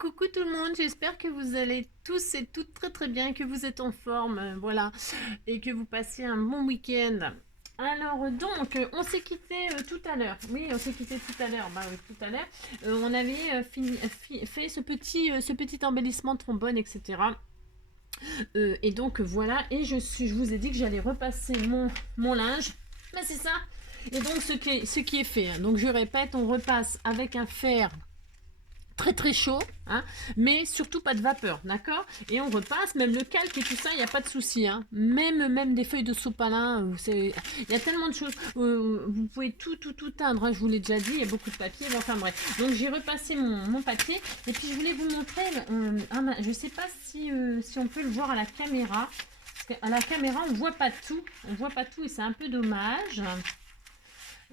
Coucou tout le monde, j'espère que vous allez tous et toutes très très bien, que vous êtes en forme, voilà, et que vous passez un bon week-end. Alors donc, on s'est quitté tout à l'heure. Oui, on s'est quitté tout à l'heure. Bah oui, tout à l'heure. On avait fait ce petit embellissement de trombone, etc. Et donc voilà, et je vous ai dit que j'allais repasser mon linge. Mais c'est ça. Et donc ce qui est fait, hein. Donc je répète, on repasse avec un fer très très chaud, hein, mais surtout pas de vapeur, d'accord. Et on repasse, même le calque et tout ça, il n'y a pas de souci, hein. Même des feuilles de sopalin, il y a tellement de choses, vous pouvez tout teindre, hein, je vous l'ai déjà dit, il y a beaucoup de papier, mais enfin bref. Donc j'ai repassé mon papier, et puis je voulais vous montrer, je sais pas si on peut le voir à la caméra, parce qu'à la caméra on voit pas tout, et c'est un peu dommage.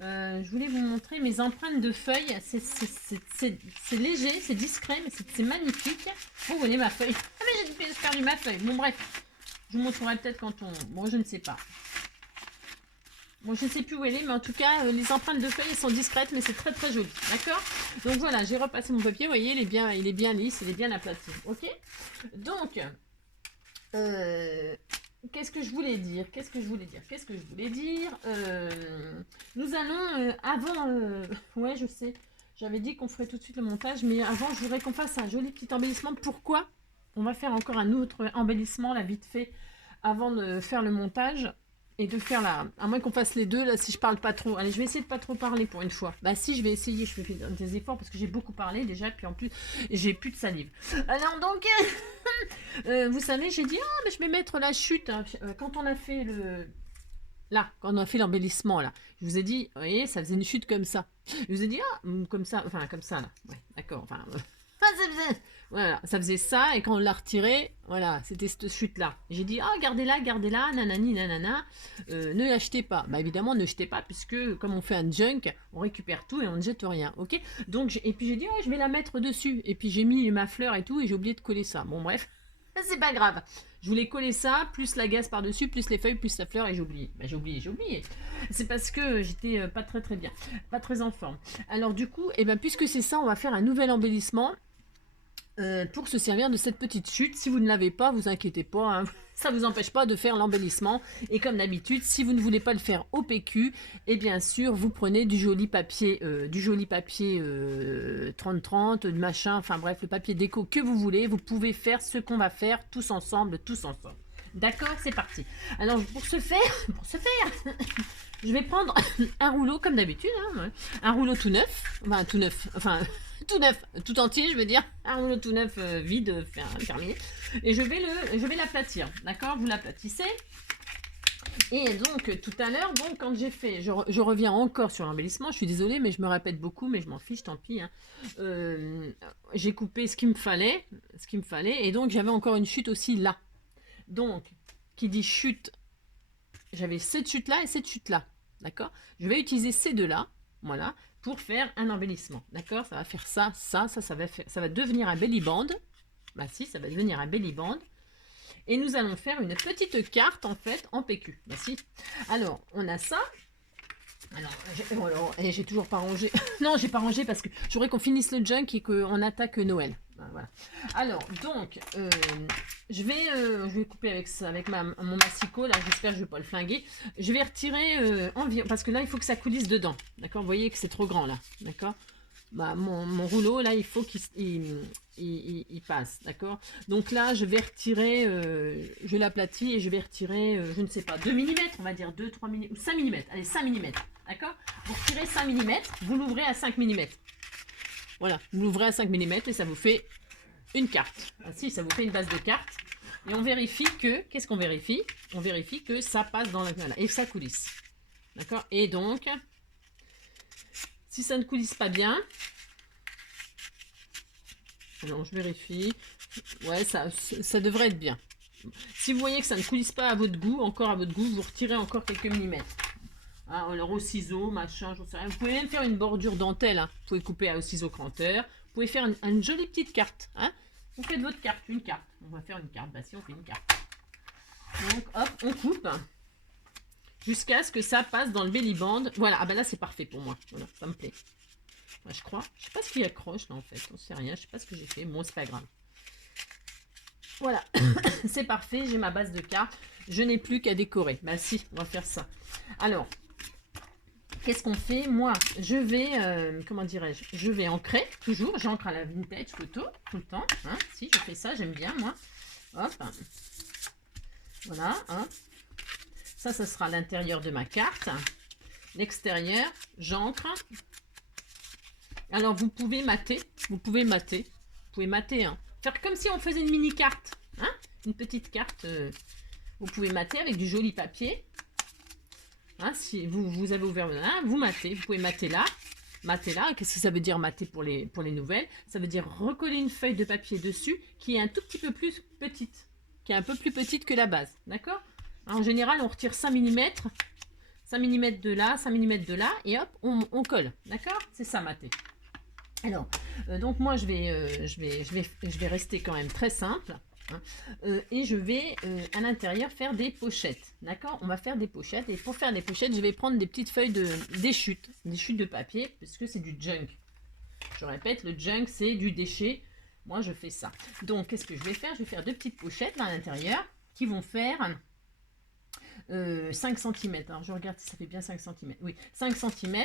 Je voulais vous montrer mes empreintes de feuilles. C'est léger, c'est discret, mais c'est magnifique. Vous voyez ma feuille. Ah mais j'ai perdu ma feuille. Bon bref, je vous montrerai peut-être quand on... Bon, je ne sais pas. Bon, je ne sais plus où elle est, mais en tout cas, les empreintes de feuilles, elles sont discrètes, mais c'est très très joli. D'accord. Donc voilà, j'ai repassé mon papier. Vous voyez, il est bien lisse, il est bien aplati. Ok. Donc... qu'est-ce que je voulais dire Nous allons, avant... ouais, je sais. J'avais dit qu'on ferait tout de suite le montage, mais avant, je voudrais qu'on fasse un joli petit embellissement. Pourquoi? On va faire encore un autre embellissement, là, vite fait, avant de faire le montage. Et de faire là, à moins qu'on fasse les deux, là, si je parle pas trop. Allez, je vais essayer de pas trop parler pour une fois. Bah si, je vais essayer, je fais des efforts parce que j'ai beaucoup parlé déjà, puis en plus, j'ai plus de salive. Alors donc, vous savez, j'ai dit, ah, mais je vais mettre la chute, hein. Quand on a fait le... Là, quand on a fait l'embellissement, là, je vous ai dit, vous voyez, ça faisait une chute comme ça. Je vous ai dit, ah, comme ça, enfin, comme ça, là. Ouais, d'accord, enfin... Voilà, ça faisait ça, et quand on l'a retiré, voilà, c'était cette chute-là. J'ai dit, ah, gardez-la, nanani, nanana, ne l'achetez pas. Bah évidemment, ne jetez pas, puisque comme on fait un junk, on récupère tout et on ne jette rien, ok. Donc, et puis j'ai dit, oh, je vais la mettre dessus. Et puis j'ai mis ma fleur et tout, et j'ai oublié de coller ça. Bon, bref, c'est pas grave. Je voulais coller ça, plus la gaze par-dessus, plus les feuilles, plus la fleur, et j'ai oublié. Bah j'ai oublié. C'est parce que j'étais pas très très bien, pas très en forme. Alors du coup, et ben puisque c'est ça, on va faire un nouvel embellissement. Pour se servir de cette petite chute. Si vous ne l'avez pas, vous inquiétez pas, hein. Ça ne vous empêche pas de faire l'embellissement. Et comme d'habitude, si vous ne voulez pas le faire au PQ, et bien sûr, vous prenez du joli papier 30-30, du machin, enfin bref, le papier déco que vous voulez. Vous pouvez faire ce qu'on va faire tous ensemble. D'accord, c'est parti. Alors pour ce faire, je vais prendre un rouleau comme d'habitude, hein, ouais. Un rouleau tout neuf, tout neuf, tout entier, je veux dire, un rouleau tout neuf vide, fermé, et je vais l'aplatir, d'accord, vous l'aplatissez. Et donc tout à l'heure, donc quand j'ai fait, je reviens encore sur l'embellissement, je suis désolée, mais je me répète beaucoup, mais je m'en fiche, tant pis, hein. J'ai coupé ce qu'il me fallait, et donc j'avais encore une chute aussi là. Donc, qui dit chute, j'avais cette chute là et cette chute là, d'accord. Je vais utiliser ces deux là, voilà, pour faire un embellissement, d'accord. Ça va faire ça va devenir un belly band. Bah si, ça va devenir un belly band. Et nous allons faire une petite carte en fait en PQ. Bah si. Alors on a ça. Alors, j'ai toujours pas rangé. Non, j'ai pas rangé parce que j'aurais qu'on finisse le junk et qu'on attaque Noël. Voilà. Alors, donc, je vais couper avec mon massicot. Là, j'espère que je vais pas le flinguer. Je vais retirer environ, parce que là, il faut que ça coulisse dedans. D'accord. Vous voyez que c'est trop grand là. D'accord. Bah, mon rouleau, là, il faut qu'il passe. D'accord. Donc là, je vais retirer, je l'aplatis et je vais retirer, je ne sais pas, 2 mm, on va dire 2-3 mm, ou 5 mm. Allez, 5 mm. D'accord. Vous retirez 5 mm, vous l'ouvrez à 5 mm. Voilà, vous l'ouvrez à 5 mm et ça vous fait une carte. Ah, si, ça vous fait une base de carte. Et on vérifie que, qu'est-ce qu'on vérifie? On vérifie que ça passe dans la... Voilà, et que ça coulisse. D'accord. Et donc, si ça ne coulisse pas bien, alors je vérifie. Ouais, ça devrait être bien. Si vous voyez que ça ne coulisse pas à votre goût, vous retirez encore quelques millimètres. Hein, alors au ciseau, machin, j'en sais rien. Vous pouvez même faire une bordure dentelle, hein. Vous pouvez couper au ciseau cranteur. Vous pouvez faire une jolie petite carte, hein. Vous faites votre carte, une carte. On va faire une carte. Bah si, on fait une carte. Donc hop, on coupe jusqu'à ce que ça passe dans le belly band. Voilà, ah bah là c'est parfait pour moi. Voilà, ça me plaît. Enfin, je crois. Je sais pas ce qui accroche là en fait. On sait rien. Je sais pas ce que j'ai fait. Bon, c'est pas grave. Voilà. C'est parfait. J'ai ma base de cartes. Je n'ai plus qu'à décorer. Bah si, on va faire ça. Alors, qu'est-ce qu'on fait? Moi, je vais, comment dirais-je? Je vais ancrer, toujours. J'ancre à la vintage photo, tout le temps. Hein. Si, je fais ça, j'aime bien, moi. Hop. Voilà. Hop. Ça sera l'intérieur de ma carte. L'extérieur, j'ancre. Alors, vous pouvez mater. Vous pouvez mater. Vous pouvez mater, hein. Faire comme si on faisait une mini-carte. Hein, une petite carte. Vous pouvez mater avec du joli papier. Hein, si vous avez ouvert le vous matez, vous pouvez mater là. Qu'est-ce que ça veut dire mater pour les nouvelles? Ça veut dire recoller une feuille de papier dessus qui est un tout petit peu plus petite, qui est un peu plus petite que la base, d'accord? En général, on retire 5 mm, 5 mm de là, 5 mm de là, et hop, on colle, d'accord? C'est ça mater. Alors, donc moi je vais rester quand même très simple. Hein, et je vais à l'intérieur faire des pochettes, d'accord? On va faire des pochettes, et pour faire des pochettes je vais prendre des petites feuilles des chutes de papier, parce que c'est du junk. Je répète, le junk c'est du déchet. Moi je fais ça. Donc qu'est-ce que je vais faire? Je vais faire deux petites pochettes là, à l'intérieur qui vont faire 5 cm. Alors je regarde si ça fait bien 5 cm. Oui, 5 cm.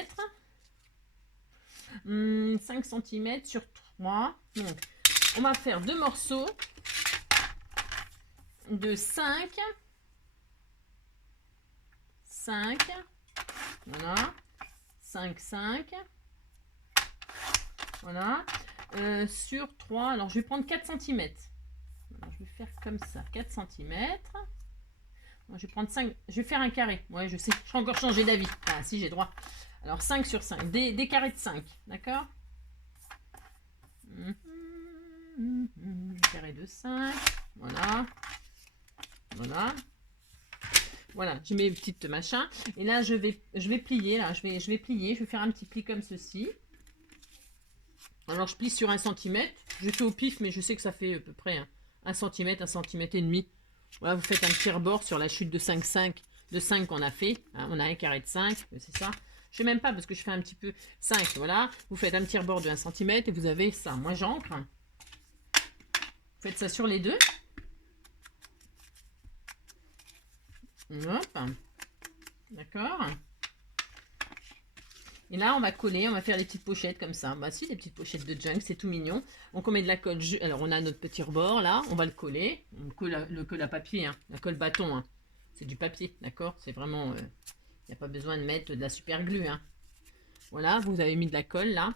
5 cm sur 3. Donc on va faire deux morceaux de 5, voilà, 5, voilà, sur 3, alors je vais prendre 4 cm, alors, je vais faire comme ça, 4 cm, je vais prendre 5, je vais faire un carré, ouais je sais, je vais encore changer d'avis, ah si j'ai droit, alors 5 sur 5, des carrés de 5, d'accord, carré de 5, voilà. Voilà, j'ai mes petites machins. Et là, je vais plier. Là, je vais plier. Je vais faire un petit pli comme ceci. Alors, je plie sur 1 cm. Je fais au pif, mais je sais que ça fait à peu près 1 cm, 1 cm et demi. Voilà, vous faites un petit rebord sur la chute de 5 qu'on a fait. Hein, on a un carré de 5, c'est ça. Je sais même pas parce que je fais un petit peu 5. Voilà, vous faites un petit rebord de 1 cm et vous avez ça. Moi, j'ancre. Vous faites ça sur les deux. Hop, d'accord. Et là, on va coller, on va faire des petites pochettes comme ça. Bah si, des petites pochettes de junk, c'est tout mignon. Donc on met de la colle. Alors on a notre petit rebord là, on va le coller. On colle le colle à papier, hein, la colle bâton. Hein. C'est du papier, d'accord? C'est vraiment, il n'y a pas besoin de mettre de la super glue. Hein. Voilà, vous avez mis de la colle là.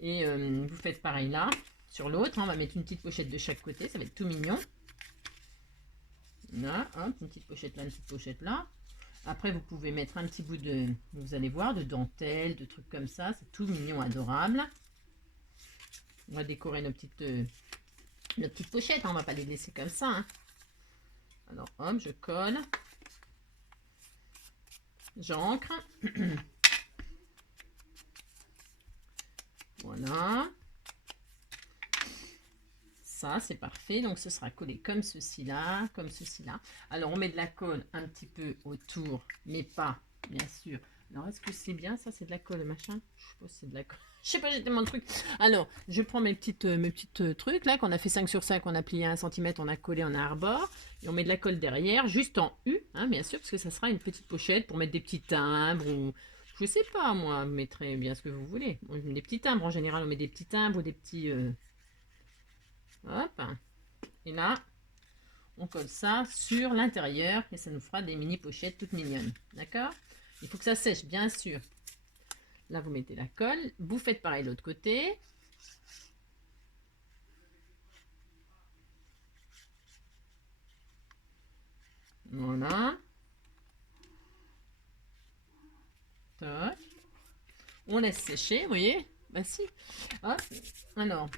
Et vous faites pareil là, sur l'autre. Hein, on va mettre une petite pochette de chaque côté, ça va être tout mignon. Là, hop, une petite pochette là, une petite pochette là. Après, vous pouvez mettre un petit bout de, vous allez voir, de dentelle, de trucs comme ça. C'est tout mignon, adorable. On va décorer nos petites pochettes. Hein, on va pas les laisser comme ça. Hein. Alors, hop, je colle. J'ancre. Voilà. Ça, c'est parfait. Donc, ce sera collé comme ceci là, comme ceci là. Alors, on met de la colle un petit peu autour, mais pas, bien sûr. Alors, est-ce que c'est bien ça? C'est de la colle, machin? Je suppose que c'est de la colle. Je sais pas, j'ai tellement de trucs. Alors, je prends mes petites trucs là, qu'on a fait 5 sur 5, on a plié 1 cm, on a collé en un rebord. Et on met de la colle derrière, juste en U, hein, bien sûr, parce que ça sera une petite pochette pour mettre des petits timbres ou... Je sais pas, moi, vous mettrez bien ce que vous voulez. On met des petits timbres, en général, on met des petits timbres ou des petits... Hop. Et là, on colle ça sur l'intérieur et ça nous fera des mini pochettes toutes mignonnes. D'accord? Il faut que ça sèche, bien sûr. Là, vous mettez la colle. Vous faites pareil de l'autre côté. Voilà. Toc. On laisse sécher, vous voyez? Bah si. Hop. Alors,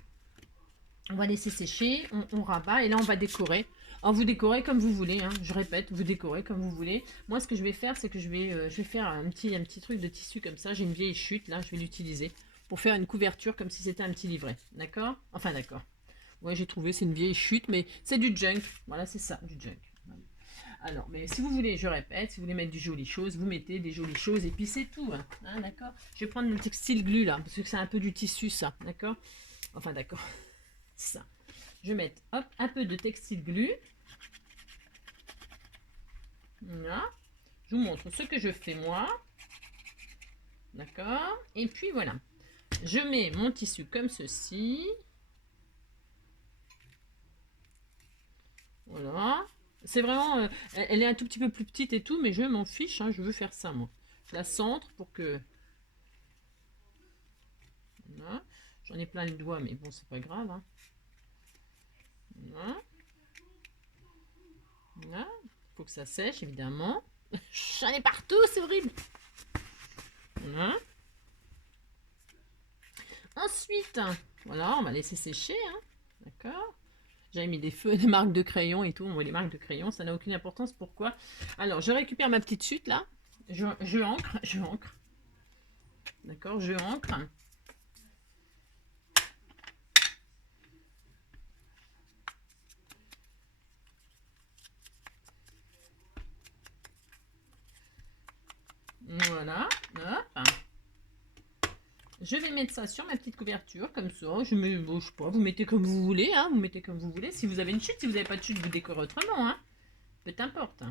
on va laisser sécher, on rabat et là on va décorer. Alors vous décorez comme vous voulez, hein. Je répète, vous décorez comme vous voulez. Moi ce que je vais faire, c'est que je vais faire un petit truc de tissu comme ça. J'ai une vieille chute là, je vais l'utiliser pour faire une couverture comme si c'était un petit livret. D'accord? Enfin d'accord. Ouais, j'ai trouvé, c'est une vieille chute, mais c'est du junk. Voilà, c'est ça, du junk. Alors, mais si vous voulez, je répète, si vous voulez mettre du jolies choses, vous mettez des jolies choses et puis c'est tout. Hein, d'accord. Je vais prendre le textile glue là, parce que c'est un peu du tissu ça, d'accord. Enfin, d'accord. Ça. Je vais mettre, hop, un peu de textile glue. Voilà. Je vous montre ce que je fais moi. D'accord. Et puis voilà. Je mets mon tissu comme ceci. Voilà. C'est vraiment... elle est un tout petit peu plus petite et tout, mais je m'en fiche. Hein, je veux faire ça, moi. Je la centre pour que... Voilà. J'en ai plein les doigts, mais bon, c'est pas grave. Hein. Voilà. Voilà. Faut que ça sèche, évidemment. J'en ai partout, c'est horrible. Voilà. Ensuite, voilà, on va laisser sécher. Hein. D'accord. J'avais mis des feux, des marques de crayon et tout. On voit les marques de crayon, ça n'a aucune importance. Pourquoi? Alors, je récupère ma petite chute là. Je ancre. D'accord, je ancre. Voilà. Hop. Je vais mettre ça sur ma petite couverture, comme ça. Je mets, bon, je sais pas, vous mettez comme vous voulez, hein. Vous mettez comme vous voulez. Si vous avez une chute, si vous n'avez pas de chute, vous décorez autrement, hein. Peu importe.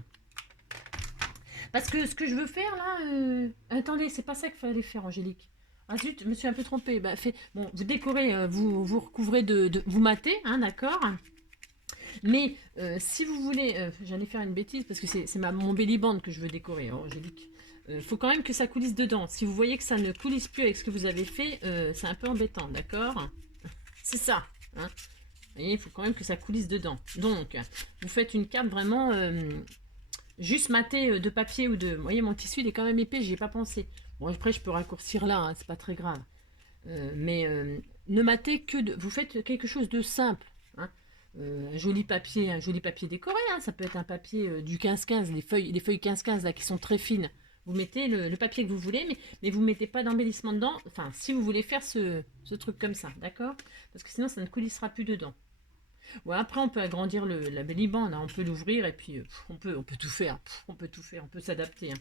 Parce que ce que je veux faire là, attendez, c'est pas ça qu'il fallait faire, Angélique. Ah zut, je me suis un peu trompée. Bah, bon, vous décorez, vous recouvrez vous matez, hein, d'accord. Mais si vous voulez, j'allais faire une bêtise parce que c'est mon belly band que je veux décorer, hein, Angélique. Faut quand même que ça coulisse dedans. Si vous voyez que ça ne coulisse plus avec ce que vous avez fait, c'est un peu embêtant, d'accord. C'est ça. Hein. Vous voyez, il faut quand même que ça coulisse dedans. Donc, vous faites une carte vraiment juste matée de papier ou de... Vous voyez, mon tissu, il est quand même épais, j'y ai pas pensé. Bon, après, je peux raccourcir là, hein, c'est pas très grave. Mais ne matez que de... Vous faites quelque chose de simple. Hein. Un joli papier décoré. Hein. Ça peut être un papier du 15-15, les feuilles 15-15 là qui sont très fines. Vous mettez le papier que vous voulez, mais vous ne mettez pas d'embellissement dedans. Enfin, si vous voulez faire ce truc comme ça, d'accord? Parce que sinon, ça ne coulissera plus dedans. Ouais, après, on peut agrandir la belly band, hein, on peut l'ouvrir et puis on peut tout faire. On peut tout faire, on peut s'adapter. Hein.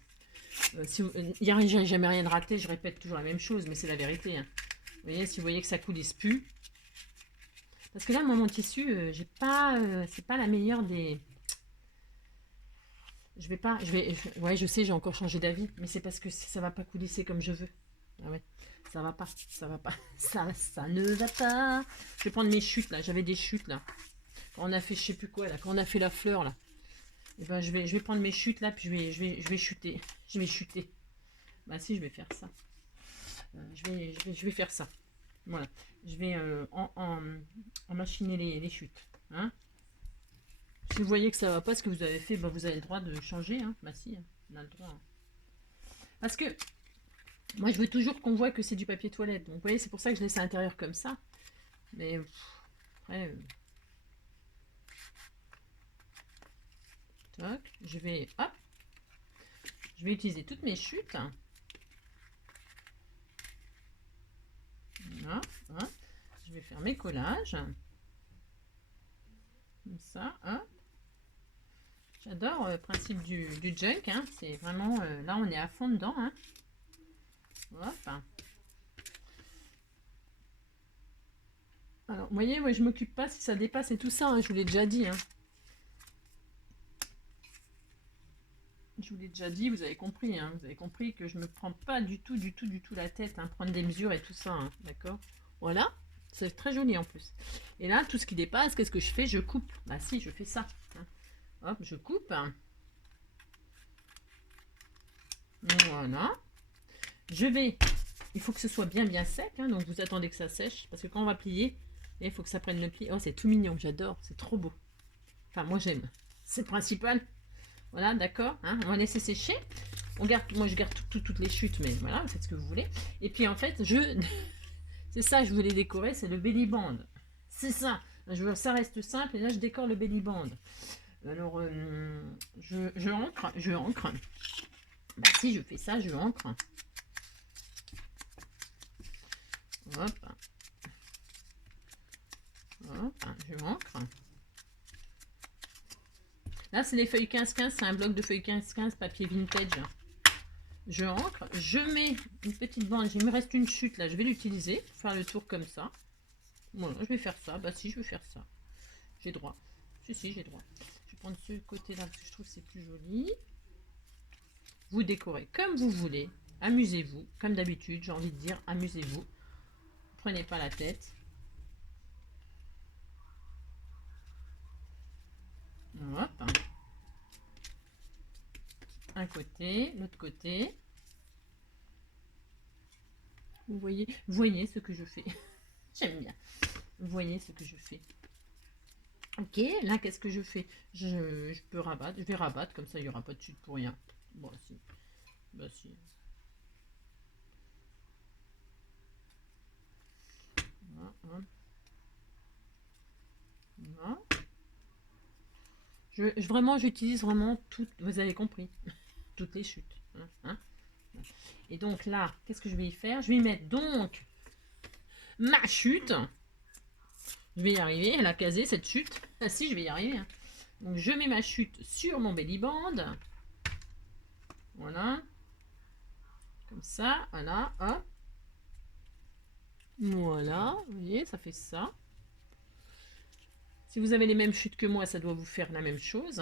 Il n'y a jamais rien de raté, je répète toujours la même chose, mais c'est la vérité. Hein. Vous voyez, si vous voyez que ça coulisse plus. Parce que là, moi, mon tissu, j'ai pas, c'est pas la meilleure des... Ouais, je sais, j'ai encore changé d'avis, mais c'est parce que ça va pas coulisser comme je veux. Ah ouais, ça va pas, ça ne va pas. Je vais prendre mes chutes là, j'avais des chutes là. Quand on a fait je sais plus quoi là, quand on a fait la fleur là. Et ben je vais prendre mes chutes là, puis je vais chuter. Je vais chuter. Bah si, je vais faire ça. Je vais faire ça. Voilà. Je vais en machiner les chutes. Hein. Si vous voyez que ça va pas ce que vous avez fait, bah vous avez le droit de changer. Hein. Bah si, on a le droit. Hein. Parce que moi je veux toujours qu'on voit que c'est du papier toilette. Donc vous voyez, c'est pour ça que je laisse à l'intérieur comme ça. Mais après... toc, je vais... Hop. Je vais utiliser toutes mes chutes. Voilà, voilà. Je vais faire mes collages. Comme ça, hop. J'adore le principe du junk. Hein. C'est vraiment... là, on est à fond dedans. Hein. Hop. Alors, vous voyez, ouais, je m'occupe pas si ça dépasse et tout ça. Hein, je vous l'ai déjà dit. Hein. Je vous l'ai déjà dit, vous avez compris. Hein, vous avez compris que je me prends pas du tout la tête. Hein, prendre des mesures et tout ça. Hein, d'accord. Voilà. C'est très joli en plus. Et là, tout ce qui dépasse, qu'est-ce que je fais? Je coupe. Bah si, je fais ça. Hein. Hop, je coupe. Voilà. Je vais... Il faut que ce soit bien sec. Hein, donc vous attendez que ça sèche. Parce que quand on va plier, il faut que ça prenne le pli. Oh, c'est tout mignon. J'adore. C'est trop beau. Enfin, moi j'aime. C'est le principal. Voilà, d'accord. Hein, on va laisser sécher. On garde, moi je garde toutes les chutes, mais voilà, vous faites ce que vous voulez. Et puis en fait, c'est ça, je voulais décorer, c'est le belly band. C'est ça. Ça reste simple et là je décore le belly band. Alors, je ancre. Bah, si je fais ça, je ancre. Hop. Hop, je ancre. Là, c'est les feuilles 15-15, c'est un bloc de feuilles 15-15, papier vintage. Je encre, je mets une petite bande, il me reste une chute là, je vais l'utiliser, faire le tour comme ça. Voilà, je vais faire ça, bah si, je vais faire ça. J'ai droit. Si, j'ai droit. Je vais prendre ce côté-là parce que je trouve que c'est plus joli. Vous décorez comme vous voulez. Amusez-vous, comme d'habitude, j'ai envie de dire, amusez-vous. Prenez pas la tête. Hop. Un côté, l'autre côté. Vous voyez ce que je fais. J'aime bien. Vous voyez ce que je fais. Ok, là, qu'est-ce que je fais? Je peux rabattre. Je vais rabattre, comme ça, il n'y aura pas de chute pour rien. Bon, si. Bah, si. Voilà. Voilà. Vraiment, j'utilise vraiment toutes, vous avez compris, toutes les chutes. Hein. Et donc là, qu'est-ce que je vais y faire? Je vais y mettre donc ma chute. Je vais y arriver, elle a casé cette chute. Ah si, je vais y arriver. Hein. Donc je mets ma chute sur mon belly band. Voilà. Comme ça, voilà, hop. Voilà, vous voyez, ça fait ça. Si vous avez les mêmes chutes que moi, ça doit vous faire la même chose.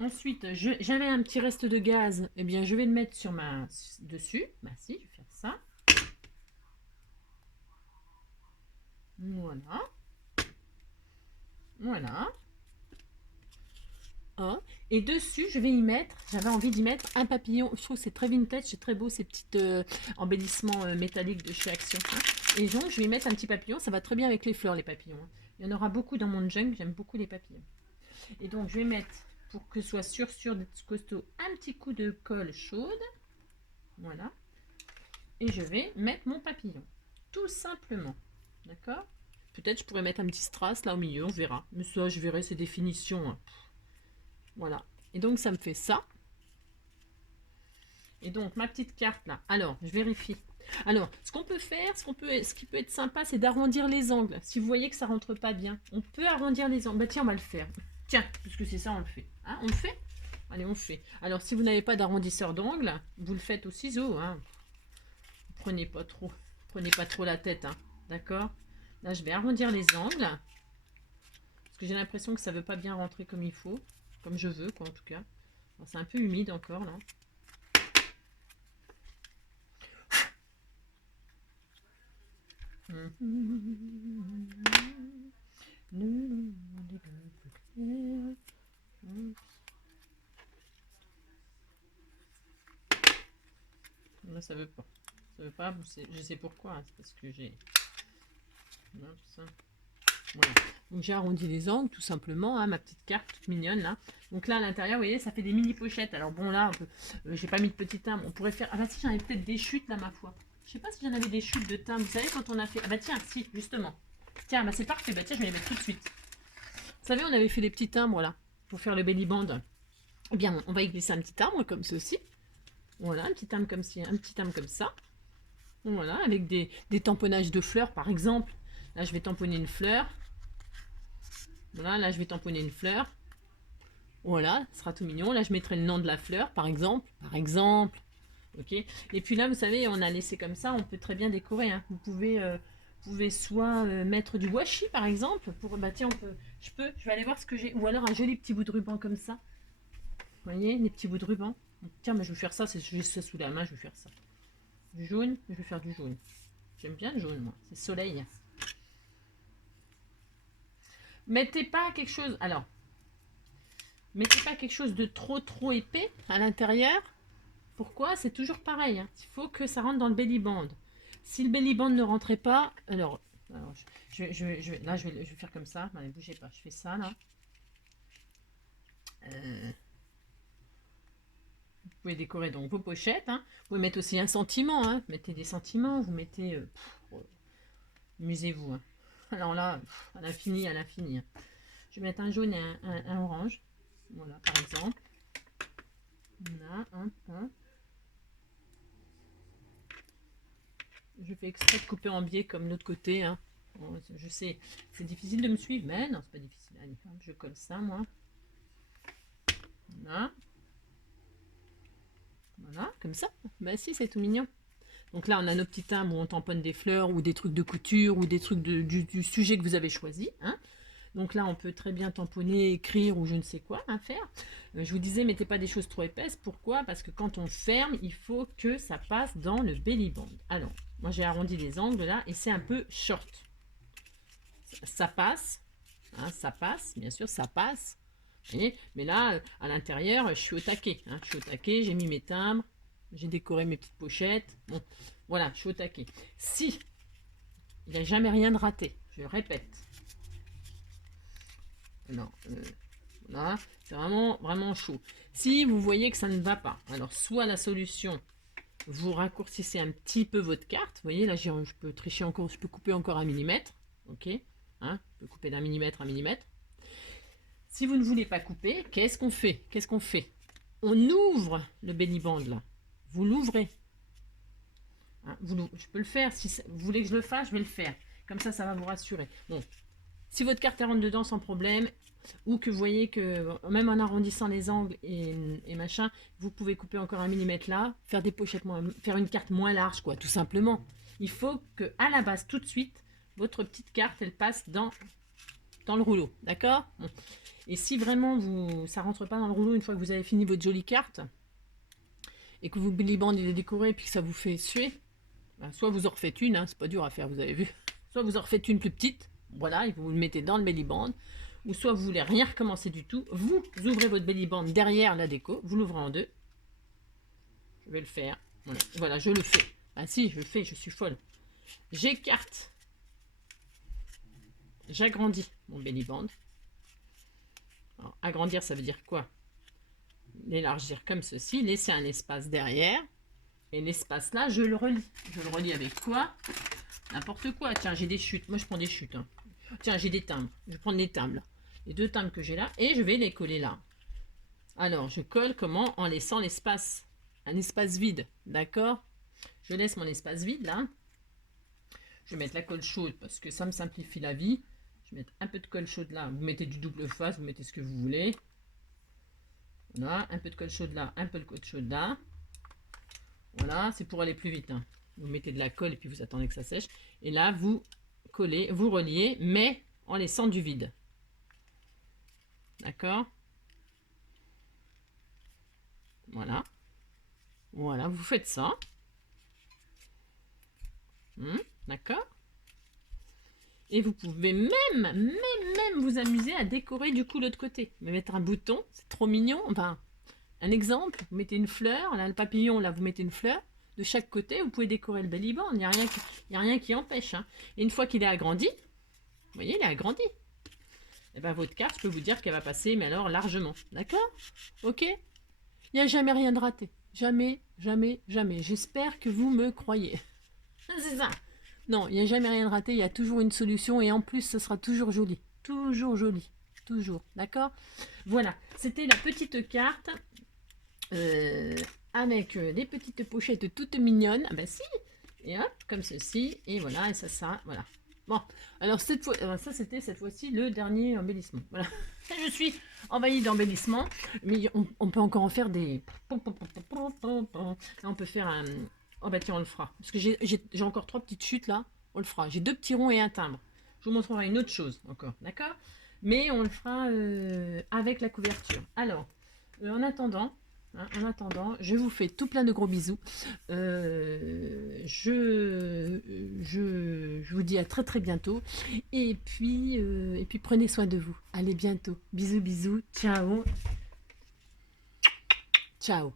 Ensuite, j'avais un petit reste de gaz. Eh bien, je vais le mettre sur ma dessus. Bah si, je vais faire ça. Voilà. Voilà. Oh. Et dessus, je vais y mettre, j'avais envie d'y mettre un papillon. Je trouve que c'est très vintage, c'est très beau ces petits embellissements métalliques de chez Action. Hein. Et donc, je vais y mettre un petit papillon. Ça va très bien avec les fleurs, les papillons. Hein. Il y en aura beaucoup dans mon junk. J'aime beaucoup les papillons. Et donc, je vais mettre, pour que ce soit sûr d'être costaud, un petit coup de colle chaude. Voilà. Et je vais mettre mon papillon. Tout simplement. D'accord? Peut-être je pourrais mettre un petit strass là au milieu, on verra. Mais ça, je verrai, c'est des finitions. Hein. Voilà. Et donc, ça me fait ça. Et donc, ma petite carte là. Alors, je vérifie. Alors, ce qu'on peut faire, ce qui peut être sympa, c'est d'arrondir les angles. Si vous voyez que ça rentre pas bien, on peut arrondir les angles. Bah tiens, on va le faire. Tiens, puisque c'est ça, on le fait. Hein, on le fait? Allez, on le fait. Alors, si vous n'avez pas d'arrondisseur d'ongles, vous le faites au ciseau. Hein. Prenez pas trop la tête. Hein. D'accord? Là, je vais arrondir les angles. Parce que j'ai l'impression que ça ne veut pas bien rentrer comme il faut. Comme je veux, quoi, en tout cas. C'est un peu humide encore, là. Là, ça veut pas. Ça veut pas. Je sais pourquoi. Hein, c'est parce que j'ai. Voilà, tout ça. Voilà. Donc j'ai arrondi les angles tout simplement, hein, ma petite carte toute mignonne là. Donc là à l'intérieur, vous voyez, ça fait des mini pochettes. Alors bon là, j'ai pas mis de petit timbre. On pourrait faire. Ah bah si, j'en avais peut-être des chutes là ma foi. Je sais pas si j'en avais des chutes de timbre. Vous savez quand on a fait. Ah bah tiens, si justement. Tiens, bah c'est parfait. Bah tiens, je vais les mettre tout de suite. Vous savez, on avait fait les petits timbres là pour faire le belly band. Eh bien, on va y glisser un petit timbre comme ceci. Voilà, un petit timbre comme ci, un petit timbre comme ça. Voilà, avec des tamponnages de fleurs par exemple. Là, je vais tamponner une fleur. Voilà, là je vais tamponner une fleur. Voilà, ce sera tout mignon. Là je mettrai le nom de la fleur, par exemple. Par exemple. Ok. Et puis là, vous savez, on a laissé comme ça, on peut très bien décorer. Hein. Vous pouvez soit mettre du washi, par exemple. Bah tiens, je vais aller voir ce que j'ai. Ou alors un joli petit bout de ruban comme ça. Vous voyez, les petits bouts de ruban. Tiens, mais je vais faire ça, j'ai ça sous la main, je vais faire ça. Du jaune, je vais faire du jaune. J'aime bien le jaune, moi. C'est soleil. Mettez pas quelque chose. Alors, mettez pas quelque chose de trop épais à l'intérieur. Pourquoi? C'est toujours pareil. Hein. Il faut que ça rentre dans le belly band. Si le belly band ne rentrait pas, alors là, je vais faire comme ça. Allez, bougez pas. Je fais ça là. Vous pouvez décorer donc vos pochettes. Hein. Vous pouvez mettre aussi un sentiment. Hein. Mettez des sentiments. Vous mettez. Amusez-vous. Hein. Alors là, à l'infini, à l'infini. Hein. Je vais mettre un jaune et un orange. Voilà, par exemple. Là, un. Je fais exprès de couper en biais comme l'autre côté. Hein. Bon, je sais, c'est difficile de me suivre, mais non, c'est pas difficile. Allez, hop, je colle ça, moi. Voilà. Voilà, comme ça. Bah si, c'est tout mignon. Donc là, on a nos petits timbres où on tamponne des fleurs ou des trucs de couture ou des trucs du sujet que vous avez choisi. Hein. Donc là, on peut très bien tamponner, écrire ou je ne sais quoi faire. Je vous disais, mettez pas des choses trop épaisses. Pourquoi? Parce que quand on ferme, il faut que ça passe dans le belly band. Alors, moi j'ai arrondi les angles là et c'est un peu short. Ça passe. Hein, ça passe, bien sûr, ça passe. Voyez, mais là, à l'intérieur, je suis au taquet. Hein, je suis au taquet, j'ai mis mes timbres, j'ai décoré mes petites pochettes. Bon, voilà, je suis au taquet. Si il n'y a jamais rien de raté, je répète. Non, voilà, c'est vraiment, vraiment chaud. Si vous voyez que ça ne va pas, alors soit la solution, vous raccourcissez un petit peu votre carte. Vous voyez, là, je peux tricher encore, je peux couper encore 1 millimètre. Ok, hein, je peux couper d'1 millimètre, 1 millimètre. Si vous ne voulez pas couper, qu'est-ce qu'on fait? Qu'est-ce qu'on fait? On ouvre le belly band là. Vous l'ouvrez. Hein, je peux le faire. Si vous voulez que je le fasse, je vais le faire. Comme ça va vous rassurer. Bon. Si votre carte rentre dedans sans problème, ou que vous voyez que même en arrondissant les angles et machin, vous pouvez couper encore 1 millimètre là, faire des pochettes faire une carte moins large, quoi, tout simplement. Il faut que à la base, tout de suite, votre petite carte, elle passe dans le rouleau. D'accord? Bon. Et si vraiment ça rentre pas dans le rouleau une fois que vous avez fini votre jolie carte et que vous belly band il est décoré et puis que ça vous fait suer, ben soit vous en refaites une, hein, c'est pas dur à faire, vous avez vu. Soit vous en refaites une plus petite, voilà, et vous le mettez dans le belly band, ou soit vous voulez rien recommencer du tout, vous ouvrez votre belly band derrière la déco, vous l'ouvrez en deux. Je vais le faire. Voilà, je le fais. Ah si, je le fais, je suis folle. J'écarte. J'agrandis mon belly band. Alors, agrandir, ça veut dire quoi? L'élargir comme ceci, laisser un espace derrière. Et l'espace là, je le relie. Je le relie avec quoi? N'importe quoi. Tiens, j'ai des chutes. Moi, je prends des chutes. Hein. Tiens, j'ai des timbres. Je vais prendre les timbres. Les 2 timbres que j'ai là. Et je vais les coller là. Alors, je colle comment? En laissant l'espace. Un espace vide. D'accord? Je laisse mon espace vide là. Je vais mettre la colle chaude parce que ça me simplifie la vie. Je vais mettre un peu de colle chaude là. Vous mettez du double face, vous mettez ce que vous voulez. Voilà, un peu de colle chaude là, un peu de colle chaude là. Voilà, c'est pour aller plus vite. Hein. Vous mettez de la colle et puis vous attendez que ça sèche. Et là, vous collez, vous reliez, mais en laissant du vide. D'accord? Voilà. Voilà, vous faites ça. D'accord? Et vous pouvez même vous amuser à décorer du coup l'autre côté. Mais mettre un bouton, c'est trop mignon. Enfin, un exemple, vous mettez une fleur, là le papillon, là vous mettez une fleur. De chaque côté, vous pouvez décorer le belly band. Il n'y a rien qui empêche. Hein. Et une fois qu'il est agrandi, vous voyez, il est agrandi. Et bien votre carte, je peux vous dire qu'elle va passer, mais alors largement. D'accord? Ok? Il n'y a jamais rien de raté. Jamais, jamais, jamais. J'espère que vous me croyez. C'est ça. Non, il n'y a jamais rien de raté, il y a toujours une solution et en plus, ce sera toujours joli. Toujours joli. Toujours. D'accord? Voilà. C'était la petite carte avec des petites pochettes toutes mignonnes. Ah ben si! Et hop, comme ceci. Et voilà, et ça, voilà. Bon, alors cette fois, ça c'était cette fois-ci le dernier embellissement. Voilà. Je suis envahie d'embellissement, mais on peut encore en faire des... Là, on peut faire un... Oh bah tiens, on le fera. Parce que j'ai encore 3 petites chutes là. On le fera. J'ai 2 petits ronds et un timbre. Je vous montrerai une autre chose encore. D'accord? Mais on le fera avec la couverture. Alors, en attendant, je vous fais tout plein de gros bisous. Je vous dis à très très bientôt. Et puis prenez soin de vous. Allez, bientôt. Bisous, bisous. Ciao. Ciao.